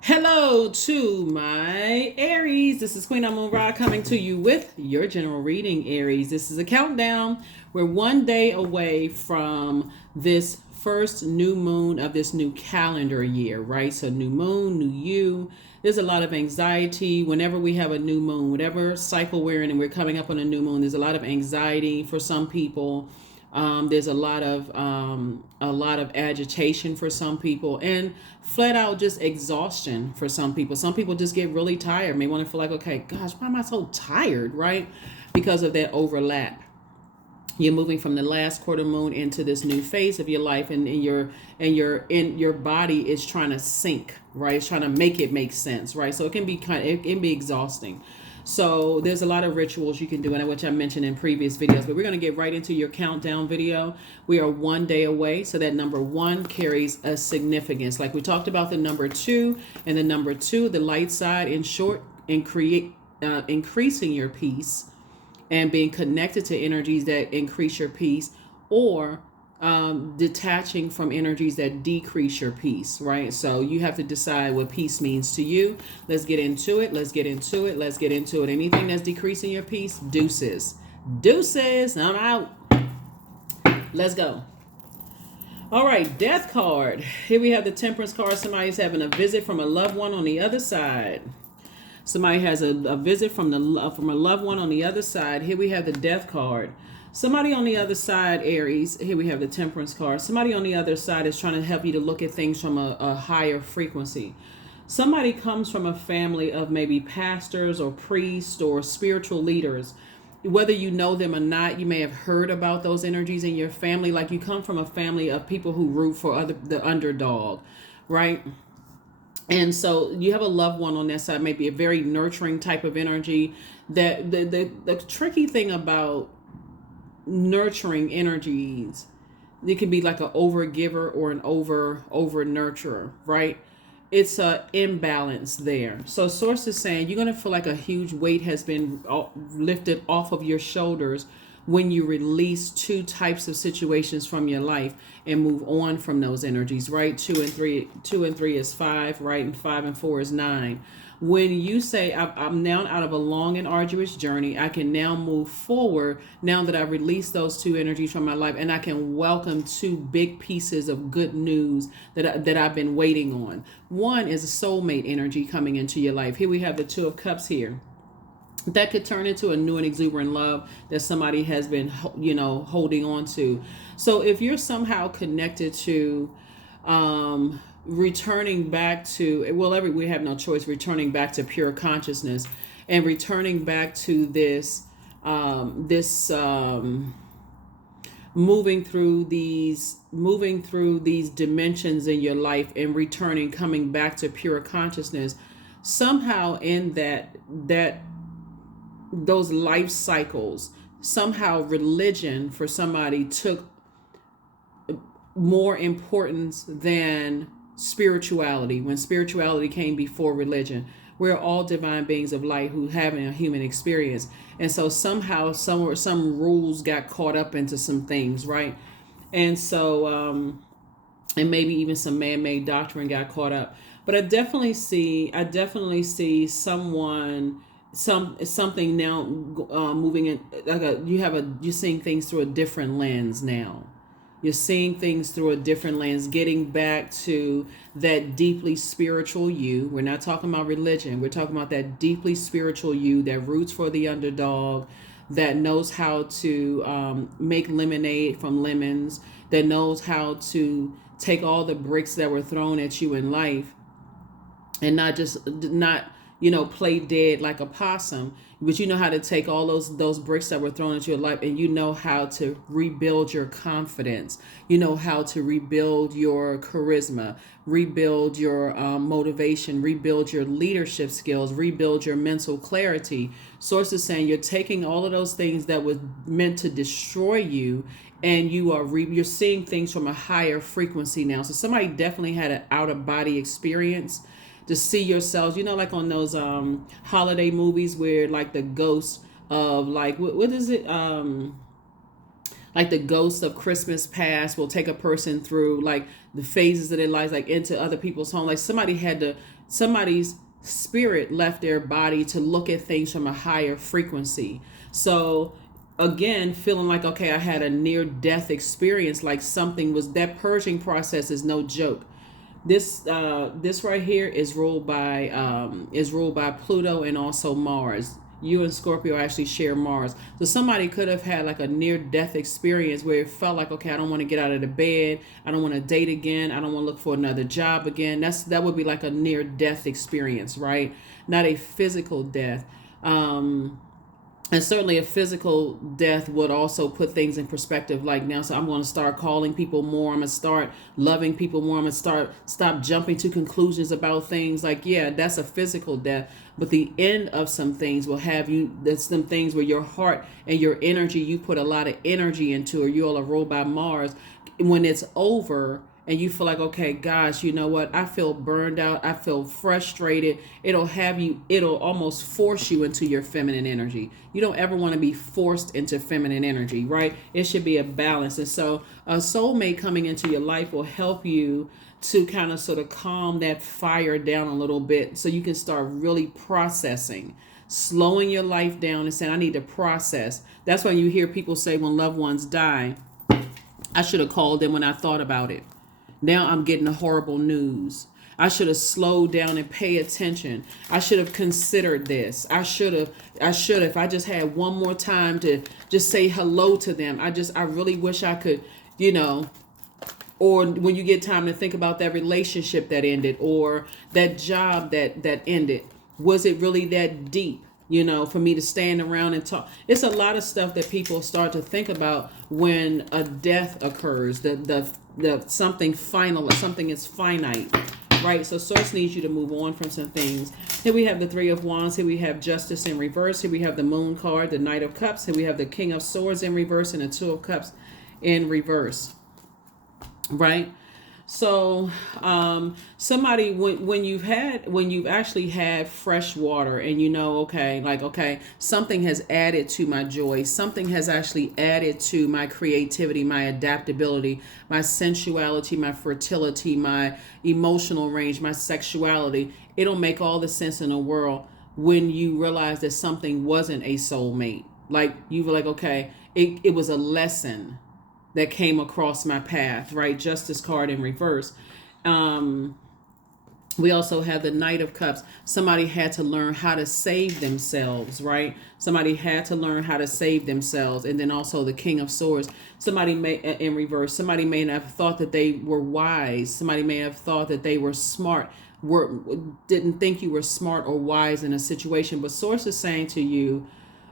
Hello to my Aries. This is Queen Amun Ra coming to you with your general reading, Aries. This is a countdown. We're one day away from this first new moon of this new calendar year, right? So, new moon, new you. There's a lot of anxiety whenever we have a new moon, whatever cycle we're in, and we're coming up on a new moon. There's a lot of anxiety for some people. There's a lot of agitation for some people, and flat out just exhaustion for some people. Some people just get really tired. May want to feel like, okay, gosh, why am I so tired, right? Because of that overlap. You're moving from the last quarter moon into this new phase of your life, and your body is trying to sync, right? It's trying to make it make sense, right? So it can be exhausting. So there's a lot of rituals you can do, and which I mentioned in previous videos. But we're going to get right into your countdown video. We are one day away, so that number one carries a significance. Like we talked about the number two, and the number two, the light side, in short, increasing your peace and being connected to energies that increase your peace, or detaching from energies that decrease your peace, right? So you have to decide what peace means to you. Let's get into it. Let's get into it. Let's get into it. Anything that's decreasing your peace, deuces. Deuces. I'm out. Let's go. All right, death card. Here we have the temperance card. Somebody's having a visit from a loved one on the other side. Somebody has a visit from a loved one on the other side. Here we have the death card. Somebody on the other side, Aries, here we have the temperance card. Somebody on the other side is trying to help you to look at things from a higher frequency. Somebody comes from a family of maybe pastors or priests or spiritual leaders. Whether you know them or not, you may have heard about those energies in your family. Like you come from a family of people who root for the underdog, right? And so you have a loved one on that side, maybe a very nurturing type of energy. That the tricky thing about nurturing energies, it can be like an over giver or an over nurturer, right? It's a imbalance there. So source is saying you're going to feel like a huge weight has been lifted off of your shoulders when you release two types of situations from your life and move on from those energies, right? Two and three is five, right? And five and four is nine. When you say, I'm now out of a long and arduous journey, I can now move forward now that I've released those two energies from my life, and I can welcome two big pieces of good news that I've been waiting on. One is a soulmate energy coming into your life. Here we have the Two of Cups here. That could turn into a new and exuberant love that somebody has been, holding on to. So if you're somehow connected to returning back to, we have no choice, returning back to pure consciousness and returning back to this moving through these dimensions in your life and coming back to pure consciousness, somehow in those life cycles, somehow religion for somebody took more importance than spirituality, when spirituality came before religion. We're all divine beings of light who have a human experience, and so somehow some rules got caught up into some things, right? And so and maybe even some man-made doctrine got caught up. But I definitely see something now moving in, like you're seeing things through a different lens now. You're seeing things through a different lens, getting back to that deeply spiritual you. We're not talking about religion. We're talking about that deeply spiritual you that roots for the underdog, that knows how to make lemonade from lemons, that knows how to take all the bricks that were thrown at you in life and not play dead like a possum, but you know how to take all those bricks that were thrown into your life, and you know how to rebuild your confidence. You know how to rebuild your charisma, rebuild your motivation, rebuild your leadership skills, rebuild your mental clarity. Sources saying you're taking all of those things that was meant to destroy you, and you're seeing things from a higher frequency now. So somebody definitely had an out of body experience to see yourselves, like on those holiday movies where like the ghost of like what is it like the ghost of Christmas past will take a person through like the phases of their lives, like into other people's home. Like somebody had to somebody's spirit left their body to look at things from a higher frequency. So again, feeling like, okay, I had a near death experience, like something was, that purging process is no joke. This right here is ruled by Pluto and also Mars. You and Scorpio actually share Mars. So somebody could have had like a near death experience where it felt like, okay, I don't want to get out of the bed, I don't want to date again, I don't want to look for another job again. That would be like a near death experience, right? Not a physical death. And certainly a physical death would also put things in perspective. Like, now, so I'm going to start calling people more. I'm going to start loving people more. I'm going to stop jumping to conclusions about things. Like, yeah, that's a physical death. But the end of some things will have you, there's some things where your heart and your energy, you put a lot of energy into, or you all are ruled by Mars. When it's over, and you feel like, okay, gosh, you know what? I feel burned out. I feel frustrated. It'll almost force you into your feminine energy. You don't ever want to be forced into feminine energy, right? It should be a balance. And so a soulmate coming into your life will help you to kind of sort of calm that fire down a little bit, so you can start really processing, slowing your life down and saying, I need to process. That's why you hear people say when loved ones die, I should have called them when I thought about it. Now I'm getting the horrible news. I should have slowed down and pay attention. I should have considered this. I should have, if I just had one more time to just say hello to them. I really wish I could, or when you get time to think about that relationship that ended, or that job that ended, was it really that deep? For me to stand around and talk. It's a lot of stuff that people start to think about when a death occurs. The something final, something is finite, right? So Source needs you to move on from some things. Here we have the Three of Wands. Here we have Justice in reverse. Here we have the Moon card, the Knight of Cups. Here we have the King of Swords in reverse and the Two of Cups in reverse, right? So somebody, when you've actually had fresh water, and okay, something has added to my joy, something has actually added to my creativity, my adaptability, my sensuality, my fertility, my emotional range, my sexuality. It'll make all the sense in the world when you realize that something wasn't a soulmate. Like, you were like, okay, it was a lesson that came across my path, right? Justice card in reverse. We also have the Knight of Cups. Somebody had to learn how to save themselves, right? Somebody had to learn how to save themselves. And then also the King of Swords. Somebody may, in reverse, somebody may have thought that they were wise. Somebody may have thought that they were smart, didn't think you were smart or wise in a situation. But Source is saying to you,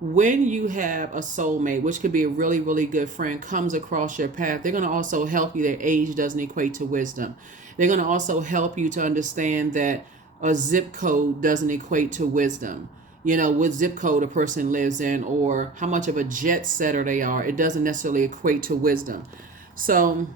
when you have a soulmate, which could be a really, really good friend, comes across your path, they're going to also help you that age doesn't equate to wisdom. They're going to also help you to understand that a zip code doesn't equate to wisdom. What zip code a person lives in, or how much of a jet setter they are, it doesn't necessarily equate to wisdom. So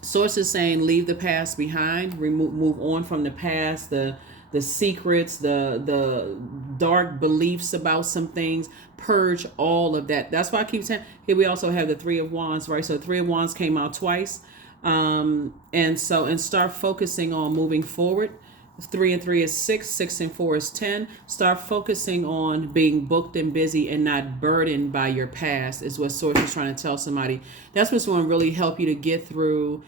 Source is saying, leave the past behind, move on from the past, the secrets, the dark beliefs about some things, purge all of that. That's why I keep saying, here we also have the Three of Wands, right? So Three of Wands came out twice. And start focusing on moving forward. 3 and 3 is 6, 6 and 4 is 10. Start focusing on being booked and busy and not burdened by your past, is what Source is trying to tell somebody. That's what's going to really help you to get through,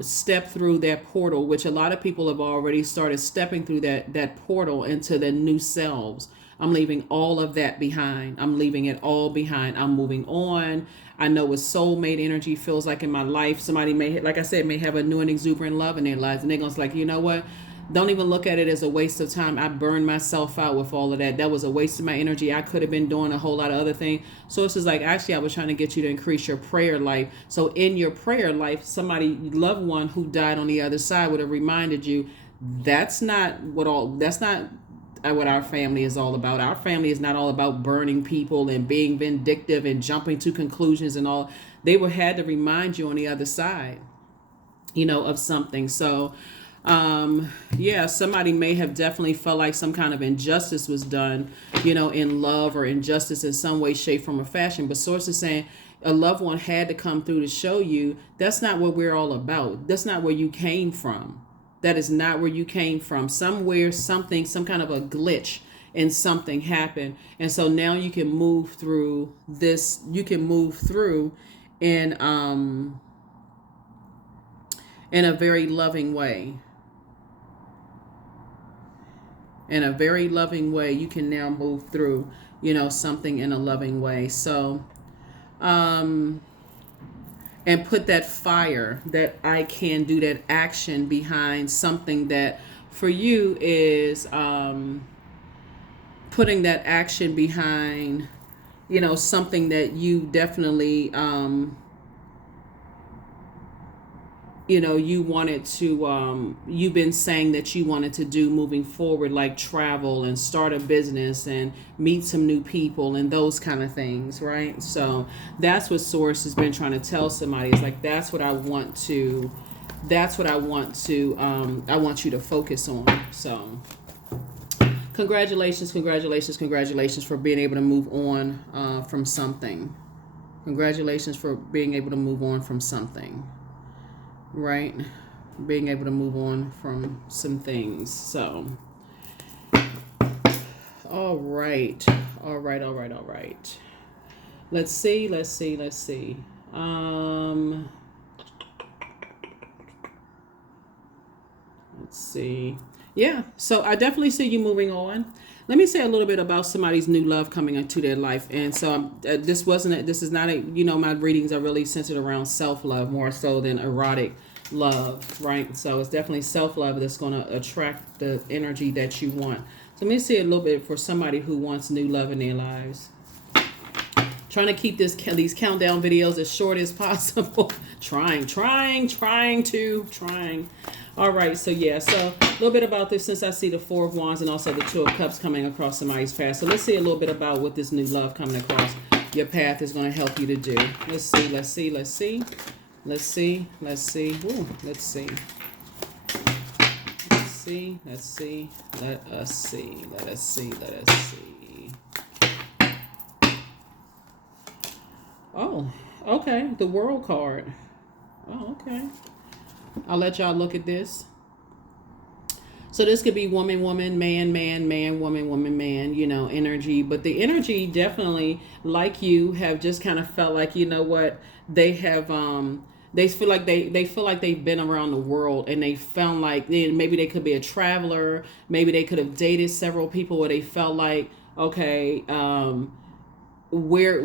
step through that portal, which a lot of people have already started stepping through that portal into their new selves. I'm leaving all of that behind. I'm leaving it all behind. I'm moving on. I know what soulmate energy feels like in my life. Somebody may, like I said, may have a new and exuberant love in their lives, and they're going to be like, you know what? Don't even look at it as a waste of time. I burned myself out with all of that. That was a waste of my energy. I could have been doing a whole lot of other things. So it's just like, actually, I was trying to get you to increase your prayer life. So in your prayer life, somebody, loved one who died on the other side, would have reminded you, that's not what our family is all about. Our family is not all about burning people and being vindictive and jumping to conclusions and all. They had to remind you on the other side, of something. So somebody may have definitely felt like some kind of injustice was done, in love, or injustice in some way, shape, form, or fashion. But Source is saying a loved one had to come through to show you that's not what we're all about. That's not where you came from. That is not where you came from. Somewhere, something, some kind of a glitch and something happened. And so now you can move through this. You can move through in a very loving way. In a very loving way, you can now move through, something in a loving way. So, and put that fire, that I can do, that action behind something that for you is putting that action behind, something that you definitely, you wanted to, you've been saying that you wanted to do moving forward, like travel and start a business and meet some new people and those kind of things, right? So that's what Source has been trying to tell somebody. It's like, that's what I want to, I want you to focus on. So congratulations for being able to move on from something. Congratulations for being able to move on from something. Right? Being able to move on from some things. So, all right. Let's see. Let's see. Yeah. So I definitely see you moving on. Let me say a little bit about somebody's new love coming into their life. And so this is not my readings are really centered around self-love more so than erotic love, right? So it's definitely self-love that's going to attract the energy that you want. So let me see a little bit for somebody who wants new love in their lives. Trying to keep these countdown videos as short as possible. Trying. All right, so yeah, so a little bit about this, since I see the Four of Wands and also the Two of Cups coming across somebody's path. So let's see a little bit about what this new love coming across your path is going to help you to do. Let's see. Ooh, let's see. Let us see. Oh, okay, the World card. Oh, okay. I'll let y'all look at this. So this could be woman, man, woman, man, energy. But the energy definitely, like you, have just kind of felt like, what, they have, they feel like they've been around the world, and they found like maybe they could be a traveler. Maybe they could have dated several people where they felt like, okay, where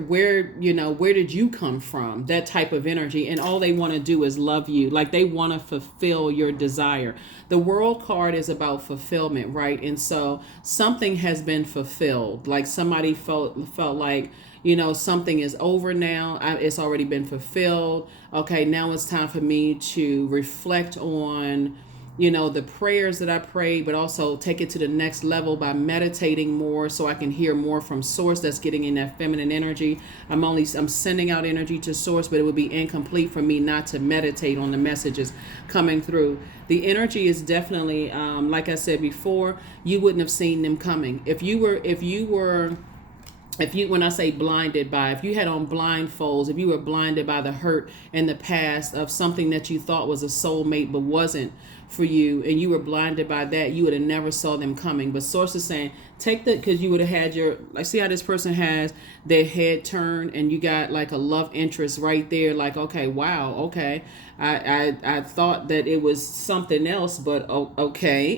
did you come from? That type of energy. And all they want to do is love you. Like they want to fulfill your desire. The World card is about fulfillment, right? And so something has been fulfilled. Like somebody felt like, something is over now. It's already been fulfilled. Okay, now it's time for me to reflect on the prayers that I prayed, but also take it to the next level by meditating more so I can hear more from Source. That's getting in that feminine energy. I'm sending out energy to Source, but it would be incomplete for me not to meditate on the messages coming through. The energy is definitely, like I said before, you wouldn't have seen them coming. If you, when I say blinded by, if you had on blindfolds, if you were blinded by the hurt in the past of something that you thought was a soulmate but wasn't for you, and you were blinded by that, you would have never saw them coming. But Source is saying, take that, because you would have had see how this person has their head turned, and you got like a love interest right there. Like, okay, wow, okay. I thought that it was something else, but okay.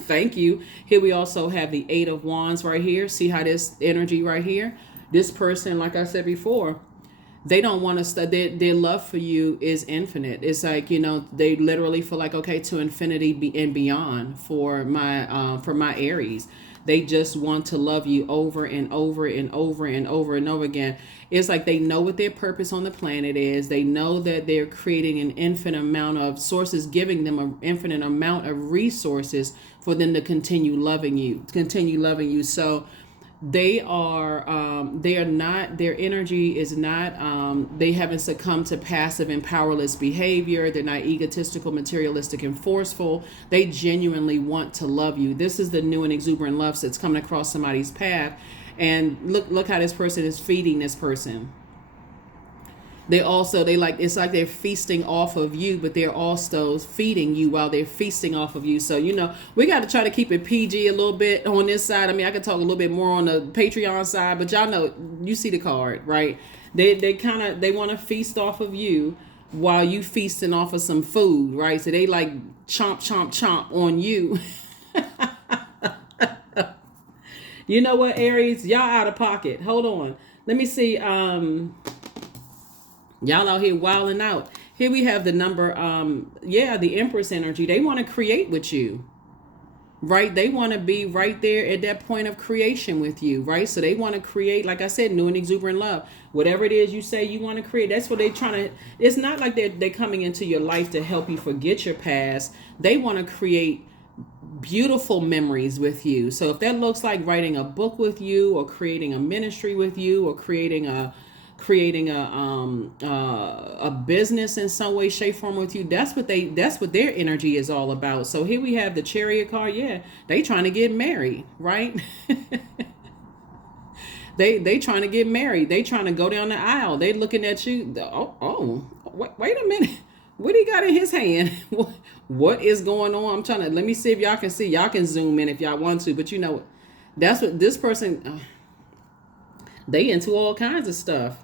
Thank you. Here we also have the Eight of Wands right here. See how this energy right here? This person, like I said before, they don't want to their love for you is infinite. It's like, they literally feel like, okay, to infinity and beyond for my Aries. They just want to love you over and over and over and over and over again. It's like they know what their purpose on the planet is. They know that they're creating an infinite amount of sources, giving them an infinite amount of resources for them to continue loving you. So they are not, their energy is not, they haven't succumbed to passive and powerless behavior. They're not egotistical, materialistic, and forceful. They genuinely want to love you. This is the new and exuberant love that's coming across somebody's path. And look how this person is feeding this person. They like, it's like they're feasting off of you, but they're also feeding you while they're feasting off of you. So we got to try to keep it PG a little bit on this side. I mean, I could talk a little bit more on the Patreon side, but y'all know, you see the card, right? They want to feast off of you while you feasting off of some food, right? So they like chomp chomp chomp on you. You know what, Aries, y'all out of pocket. Hold on, let me see. Y'all out here wilding out. Here we have the number, the Empress energy. They want to create with you, right? They want to be right there at that point of creation with you, right? So they want to create, like I said, new and exuberant love. Whatever it is you say you want to create, that's what they're trying to. It's not like they're coming into your life to help you forget your past. They want to create beautiful memories with you. So if that looks like writing a book with you, or creating a ministry with you, or creating a business in some way, shape, form with you, that's what their energy is all about. So here we have the Chariot card. Yeah, they trying to get married, right? they trying to get married. They trying to go down the aisle. They looking at you. Wait a minute. What he got in his hand? What is going on? I'm trying to, let me see if y'all can see. Y'all can zoom in if y'all want to, but that's what this person, they into all kinds of stuff.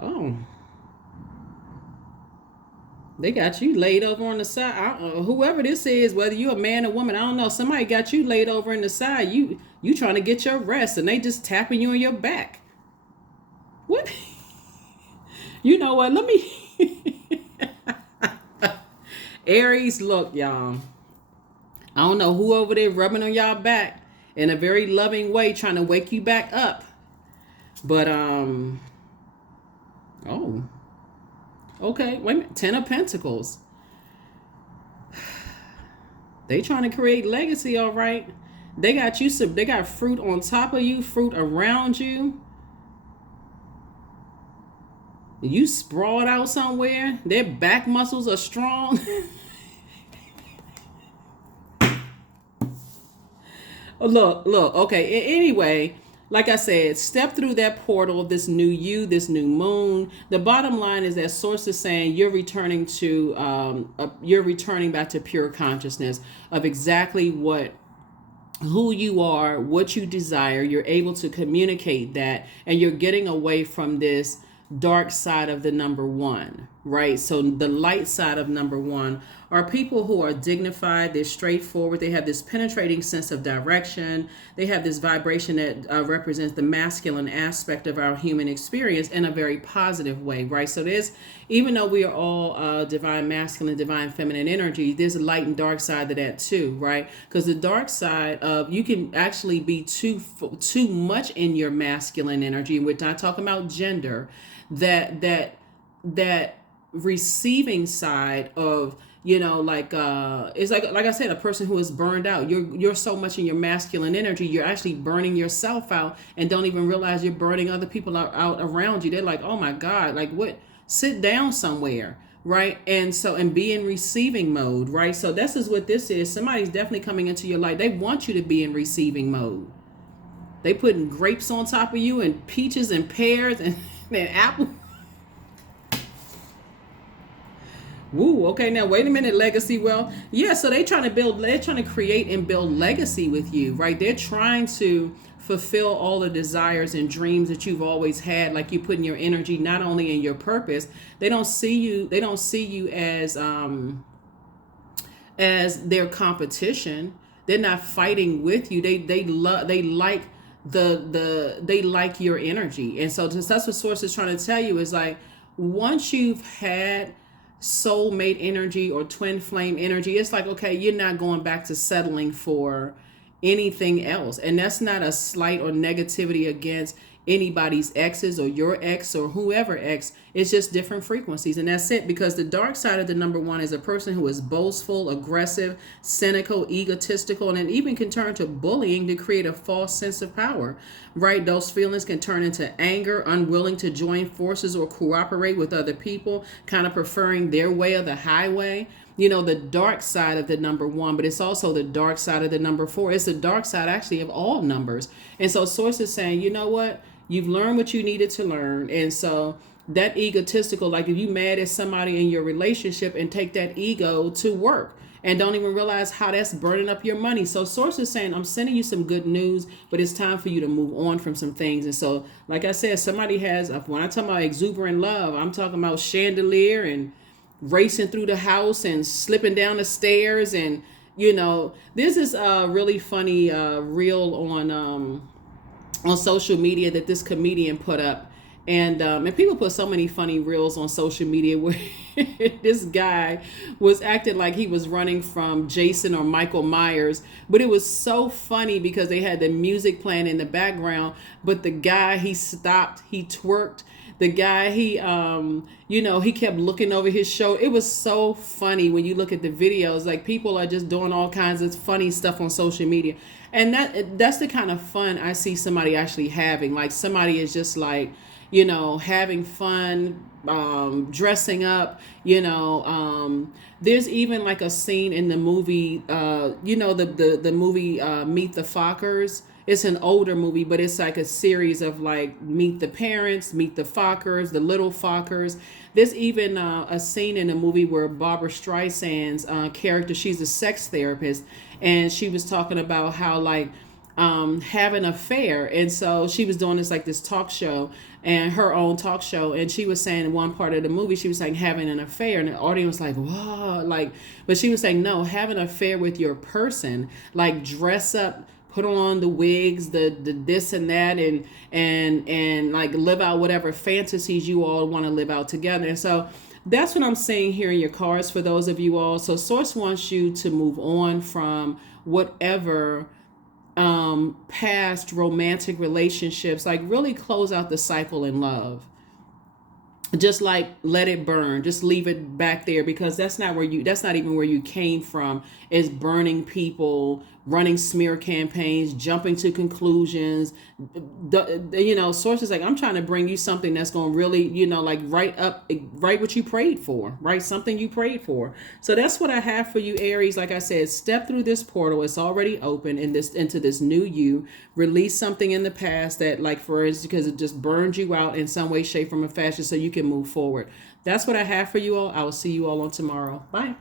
Oh, they got you laid over on the side. Whoever this is, whether you're a man or woman, I don't know. Somebody got you laid over in the side. You trying to get your rest, and they just tapping you on your back. What? You know what? Let me. Aries, look, y'all. I don't know who over there rubbing on y'all back in a very loving way, trying to wake you back up. But okay, wait a minute. 10 of Pentacles. They trying to create legacy, all right. They got they got fruit on top of you, fruit around you. You sprawled out somewhere. Their back muscles are strong. Look. Okay. Anyway, like I said, step through that portal, this new you, this new moon. The bottom line is that source is saying you're returning back to pure consciousness of exactly who you are, what you desire. You're able to communicate that, and you're getting away from this dark side of the number one, right? So the light side of number one are people who are dignified, they're straightforward, they have this penetrating sense of direction, they have this vibration that represents the masculine aspect of our human experience in a very positive way, right? So even though we are all divine masculine, divine feminine energy, there's a light and dark side to that too, right? Because the dark side of, you can actually be too much in your masculine energy. We're not talking about gender. That receiving side of, it's like I said, a person who is burned out. You're so much in your masculine energy, you're actually burning yourself out and don't even realize you're burning other people out around you. They're like, oh my God, like what? Sit down somewhere, right? And be in receiving mode, right? So this is what this is. Somebody's definitely coming into your life. They want you to be in receiving mode. They putting grapes on top of you, and peaches and pears and apple. Woo, okay, now wait a minute, legacy. Well, yeah, so they're trying to create and build legacy with you, right? They're trying to fulfill all the desires and dreams that you've always had. Like, you putting your energy not only in your purpose. They don't see you as their competition. They're not fighting with you. They like your energy. And so that's what source is trying to tell you, is like, once you've had soulmate energy or twin flame energy, it's like, okay, you're not going back to settling for anything else. And that's not a slight or negativity against anybody's exes or your ex or whoever ex. It's just different frequencies, and that's it. Because the dark side of the number one is a person who is boastful, aggressive, cynical, egotistical, and it even can turn to bullying to create a false sense of power, right? Those feelings can turn into anger, unwilling to join forces or cooperate with other people, kind of preferring their way or the highway. The dark side of the number one, but it's also the dark side of the number four. It's the dark side actually of all numbers. And so source is saying, you know what? You've learned what you needed to learn. And so that egotistical, like if you mad at somebody in your relationship and take that ego to work and don't even realize how that's burning up your money. So source is saying, I'm sending you some good news, but it's time for you to move on from some things. And so, like I said, somebody has, when I talk about exuberant love, I'm talking about chandelier and racing through the house and slipping down the stairs. And, this is a really funny reel on social media that this comedian put up. And people put so many funny reels on social media where this guy was acting like he was running from Jason or Michael Myers. But it was so funny because they had the music playing in the background. But the guy, he stopped, he twerked. The guy, he kept looking over his shoulder. It was so funny when you look at the videos. Like, people are just doing all kinds of funny stuff on social media. And that's the kind of fun I see somebody actually having. Like, somebody is just like, having fun, dressing up, there's even like a scene in the movie, the movie Meet the Fockers. It's an older movie, but it's like a series of like Meet the Parents, Meet the Fockers, the Little Fockers. There's even a scene in the movie where Barbara Streisand's character, she's a sex therapist, and she was talking about how like have an affair. And so she was doing this talk show, and her own talk show, and she was saying in one part of the movie, she was saying having an affair, and the audience was like, whoa, like, but she was saying, no, have an affair with your person, like dress up, put on the wigs, the this and that, and like live out whatever fantasies you all want to live out together. And so that's what I'm saying here in your cards for those of you all. So source wants you to move on from whatever past romantic relationships, like really close out the cycle in love. Just like let it burn, just leave it back there, because that's not even where you came from. Is burning people, running smear campaigns, jumping to conclusions. Sources like, I'm trying to bring you something that's going to really, like write what you prayed for, right? Something you prayed for. So that's what I have for you, Aries. Like I said, step through this portal. It's already open into this new you. Release something in the past that, like, for instance, because it just burned you out in some way, shape, form, or fashion, so you can move forward. That's what I have for you all. I will see you all on tomorrow. Bye.